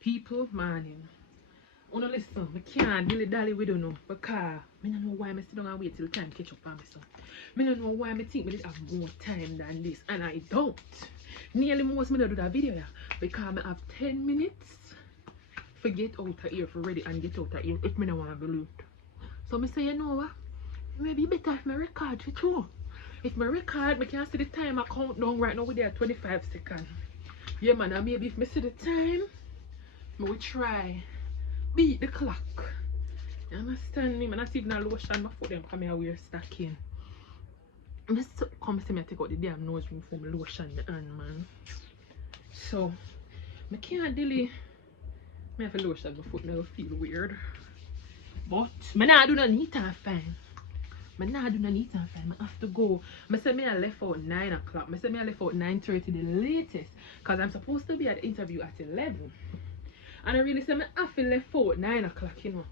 People, morning. Oh no, listen, I can't dilly dally with you no, because I don't know why I sit down and wait till time catch up on me so. I don't know why I think I have more time than this, and I don't. Nearly most me do that video yeah, because I have 10 minutes to get out of here for ready and get out of here if I don't want to be late. So I say, you know what? Maybe better if I record for two. If I record, I can see the time I count down right now with there 25 seconds. Yeah man, and maybe if I see the time, I will try beat the clock. You understand me? I'm not even a lotion my foot them come here wear stacking. I'm just come see me take out the damn nose ring for my lotion the hand man. So I can't really I have a lotion my foot now feel weird. But I not do no neat and fine. I not do no neat and fine. I have to go. I say I left out 9 o'clock. I say I left out 9:30 the latest. Because I'm supposed to be at the interview at 11. And I really say I have to left out 9 o'clock, you know.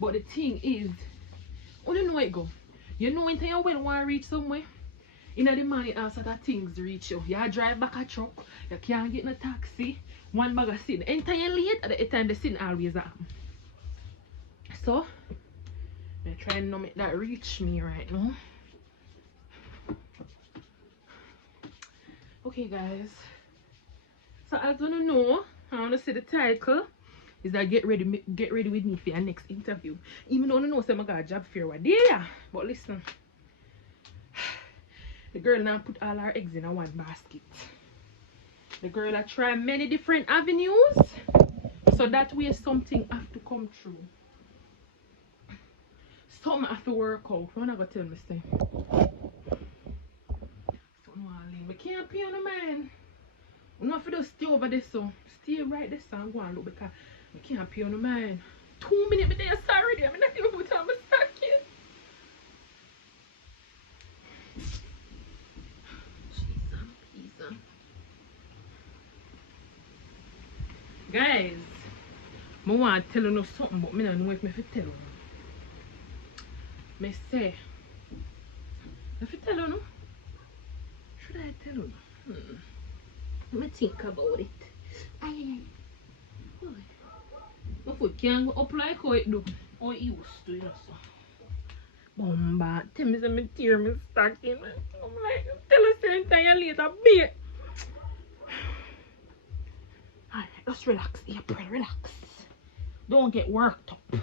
But the thing is, I don't know where it go. You know when you well want to reach somewhere? In the morning also that things reach you. You drive back a truck, you can't get no taxi, one bag of sin. Anytime you late, at the time the sin always happen. So, I'm trying to make that reach me right now. Okay guys. So as you know, I want to see the title. Is that get ready with me for your next interview. Even though I don't know say I got a job fair what day, yeah. But listen. The girl now put all her eggs in a one basket. The girl has tried many different avenues. So that way something have to come through. Something have to work out. What am I gonna tell me say? I can't pay on the man. I'm not for to stay over there so. Stay right there so I'm going to look because I can't pay on the man. 2 minutes but they are sorry there. I'm not even put on my stocking. Jesus. Guys, I want to tell you something but I don't know if I tell you. I say, if I tell you no? Should I tell you? Let me think about it. My foot can't go up like how it do. How it used to, you know so. Bomba, tell me some tear me stocking. I'm like, tell us the entire later bit. Alright, just relax, April, relax. Don't get worked up.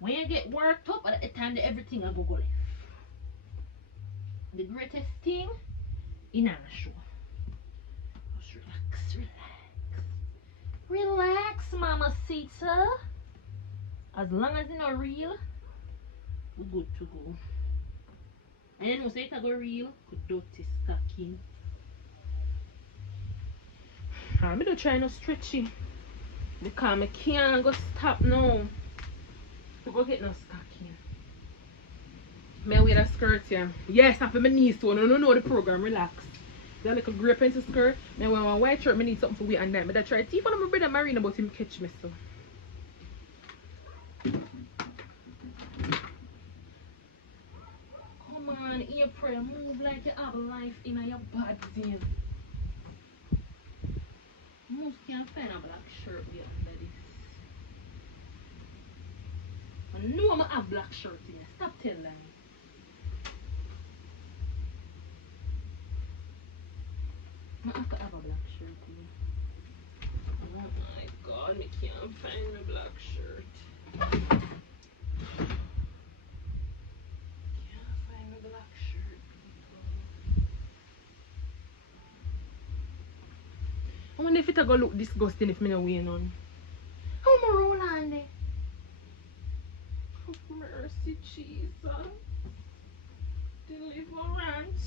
When you get worked up, at the time that everything will go left. The greatest thing in our show. Just relax, relax. Relax, mamacita. As long as it's not real, we're good to go. And then once it's go real, good dirty stocking. I'm not trying to stretch it because I can't go stop now. To go get no stocking. May I wear that skirt here? Yes, I have my knees too. No, the program, relax. The little grey pencil skirt. May I wear one white shirt, I need something for weight and that. But I try to see one of my brother Marina about him catch me so. Come on, April, move like you have life in your body. Most can't find a black shirt with under this. I know I have black shirt in here. Stop telling me. I have to have a black shirt here. Oh my god, I can't find a black shirt. Can't find a black shirt. I wonder if it's gonna look disgusting if I don't wear none. How am I roll on there? Have mercy, Jesus. Deliverance.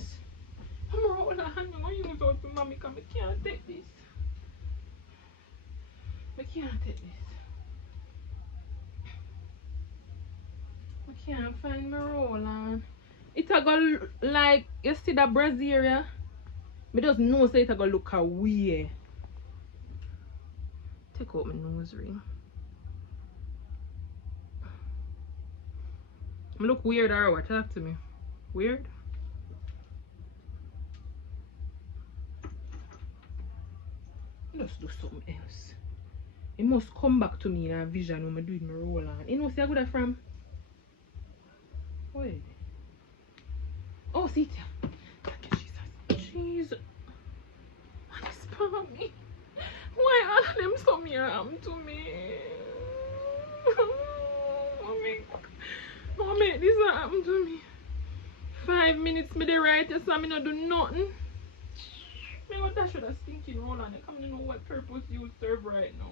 I'm rolling on. I'm going to use out to mommy because I can't take this. I can't take this. I can't find my roll on. It's gonna like, you see that brassiere? I just know so it's gonna look away. Take out my nose ring. I look weird or what? Talk to me. Weird? Let's do something else. It must come back to me in a vision when I do it my roll on. You know, see I got that from? Wait. Oh, see it here. Thank you, Jesus. Jesus. What is wrong with me? Why all of them so me to me? Mommy, this happened to me. 5 minutes me the right, so I not do nothing. Me what that should have stinking roll on it. I don't know what purpose you serve right now.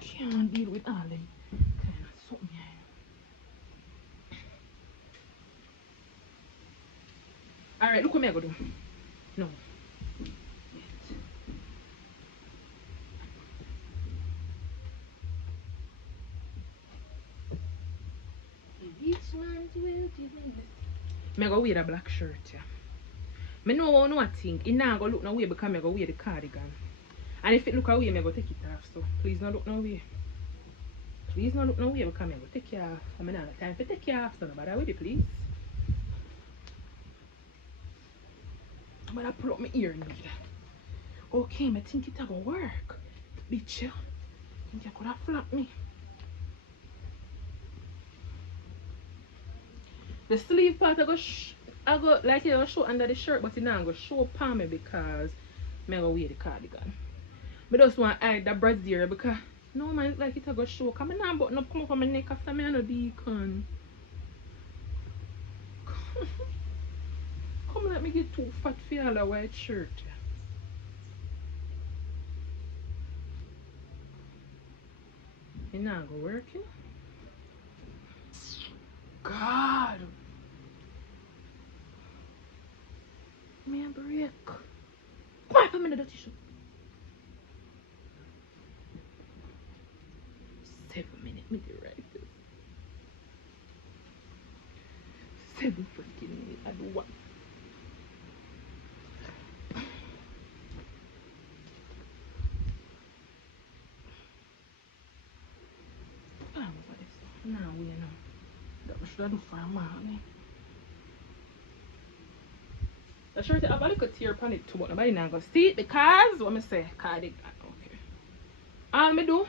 Can't deal with all them kind of something here. Alright, look what I go do. No. I go wear a black shirt, yeah. I know no think. It now go look no way because I go wear the cardigan. And if it look away, I go take it off. So please don't look no way. Please don't look no way because I go take it off. I'm not have time to take it off, so no bother with it, please. I'm gonna pull up my ear need. Okay, I think it gonna work. Bitch, I think you could have flapped me. The sleeve part I go like it will show under the shirt, but it now go show palm me because I go wear the cardigan. I just want to hide the brassiere because no man like it go show. Come on, button up come up on my neck after me and a deacon. Come let me get too fat for all a white shirt. It now go working. God. Me a break. Come on for me the tissue. 7 minutes, me the right. 7 freaking minutes. I do what? Now we know. That should I do for a man. The shirt I have a little tear upon it too, but nobody now go see it because what I say, cardigan. Okay. All me do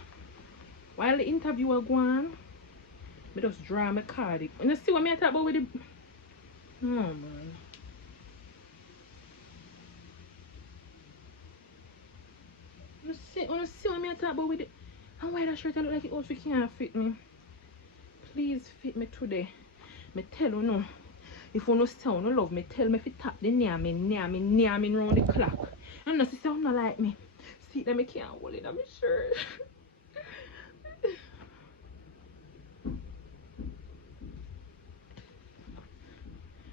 while the interview was going, I just draw my cardigan. You see what I talk about with the no man. You see what I talk about with it? And why that shirt look like it also can't fit me? Please fit me today. Me tell you no. If you no sound no love me, tell me if you tap the near me round the clock. And no sister not like me. See that me can't hold it on my shirt.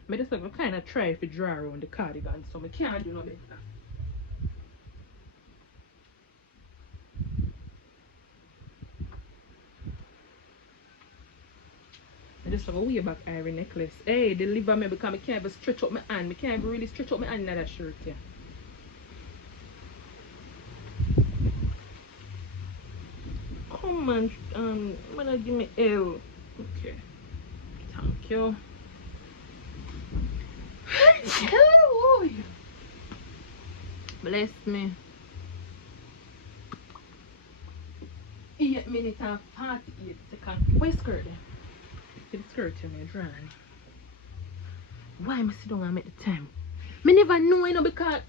Me just like kind of try if you draw around the cardigan, so me can't do no better. I just have a way back iron necklace. Hey, deliver me because I can't even stretch up my hand. I can't even really stretch up my hand in that shirt here. Come on, I'm gonna give me L. Okay. Thank you. Bless me. 8 minutes and 48 seconds. Where's skirt then? The skirt to me dry. Why am I sit down and make the time? Me never know, you know, because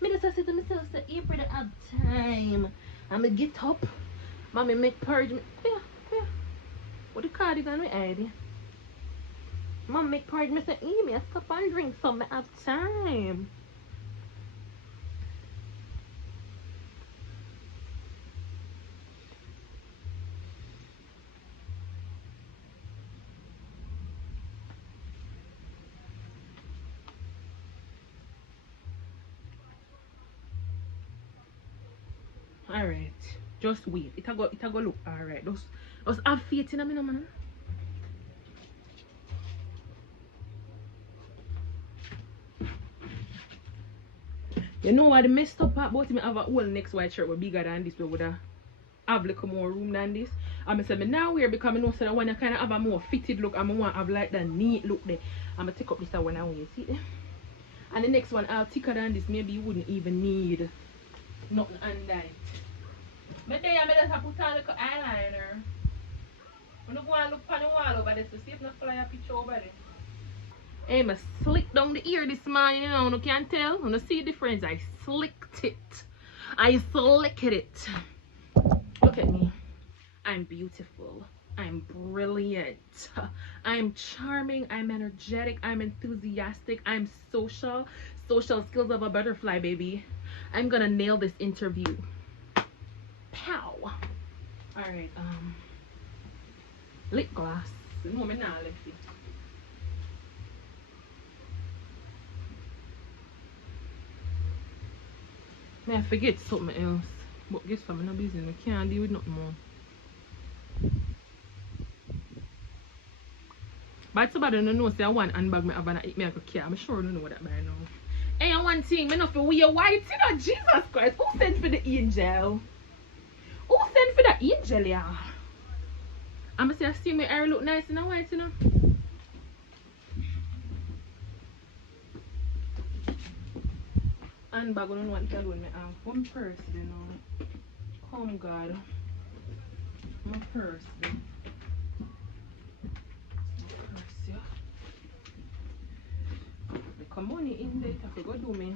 me just say to myself, say April I have time. I'ma get up. Mommy make purge me. Yeah. What the cardigan we hide? Mom make purge me say, me stop and drink some. I have time. Alright, just wait. It go look alright. Just have faith in me, no man. You know what the messed up part about me have a whole next white shirt was bigger than this, but would have a little more room than this. And I said me now wear because I know that I want to kind of have a more fitted look and I want to have like that neat look there. I'm gonna take up this one and wear, see there. And the next one I'll thicker than this. Maybe you wouldn't even need nothing under it. But then I just put on the eyeliner. I'm not going to look on the wall over there to see if not fly a picture over there. Hey, I slicked down the ear this morning, you know, you can't tell. You see the difference? I slicked it. I slicked it. Look at me. I'm beautiful. I'm brilliant. I'm charming. I'm energetic. I'm enthusiastic. I'm social. Social skills of a butterfly, baby. I'm gonna nail this interview. Pow. Alright, lip gloss. No, I'm not left it. May I forget something else. But guess what? I'm not busy. I can't deal with nothing more. But somebody don't know say I want handbag me have and I eat me like a car. I'm sure you don't know what that by now. And one thing, me not for wear white, you know, Jesus Christ. Who sent for the angel? Who sent for the angel, yeah? I'ma say I see my hair look nice in a white, you know. Handbag, I don't know what to alone me have. One purse, you know. Oh God. My purse, then. Come money in there, I forgot to do me.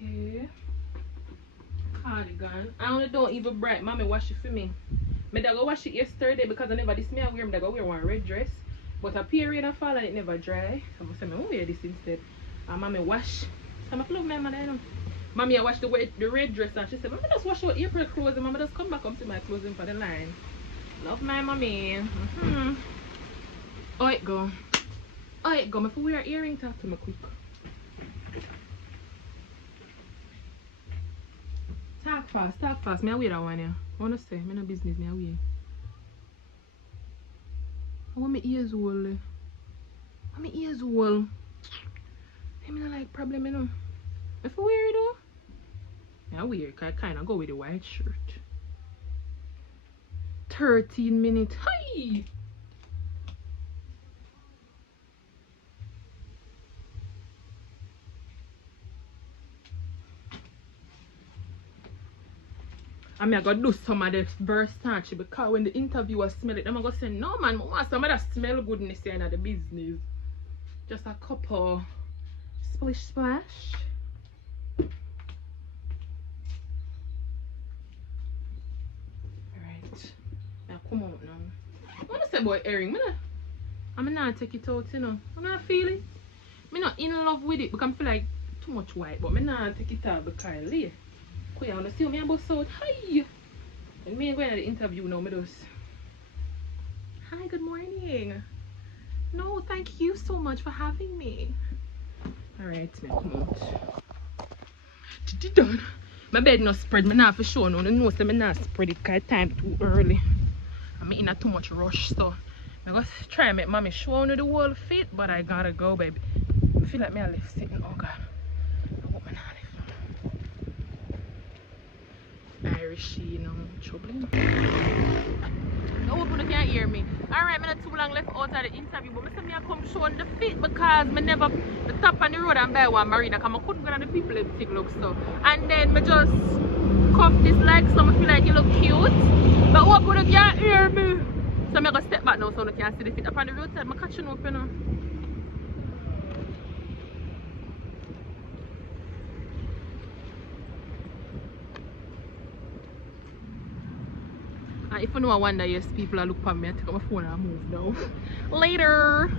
Okay. Cardigan. I only don't even bright. Mommy wash it for me. Me da go wash it yesterday because I never this me I wear. Me da go wear one red dress. But a period of fall and it never dry. So I say, I'm wear this instead. And mommy wash. So I love my mother, you know. Mommy I wash the red dress and she said, Mommy just wash out April clothes and Mommy just come back up to my clothing for the line. Love my mommy. Oh it go. Oh it go. If we wear earring, talk to me quick. Talk fast. Me I wear that one here. I wanna say, me no business, me I wear. I want my ears whole. I my ears whole. I mean, I like problem, you know. If I wear it though, I wear it. I kind of go with the white shirt. 13 minutes. Hi! I'm gonna do some of the Versace because when the interviewer smell it, I'm gonna say, no man, I want some of that smell goodness here in the business. Just a couple splish splash. Alright. Now come on now. I wanna say about earring, I'm not take it out, you know. I'm not feel it. I'm not in love with it because I feel like too much white, but I'm not take it out because I lay. I want to see me about out. Hi! And me going to the interview now, me just. Hi, good morning. No, thank you so much for having me. Alright, me come out. Done. My bed not spread, me not for sure no. No, say me not spread it because time too early. I'm in a too much rush, so I'm going to try and make mommy show me the whole fit, but I gotta go, baby. I feel like me I left sitting. Oh God. I hope me not left. Irish, you know, troubling. I hope you can't hear me. Alright, I'm not too long left out of the interview, but I come showing the fit because I never the top on the road and buy one marina because I couldn't get on the people that take look so. And then I just cuff this leg so I feel like you look cute. But hope you can't hear me. So I'm going to step back now so I can see the fit up on the roadside. I'm catching up, you know. And if you know I wonder, yes, people are looking at me, I take out my phone and I move now. Later!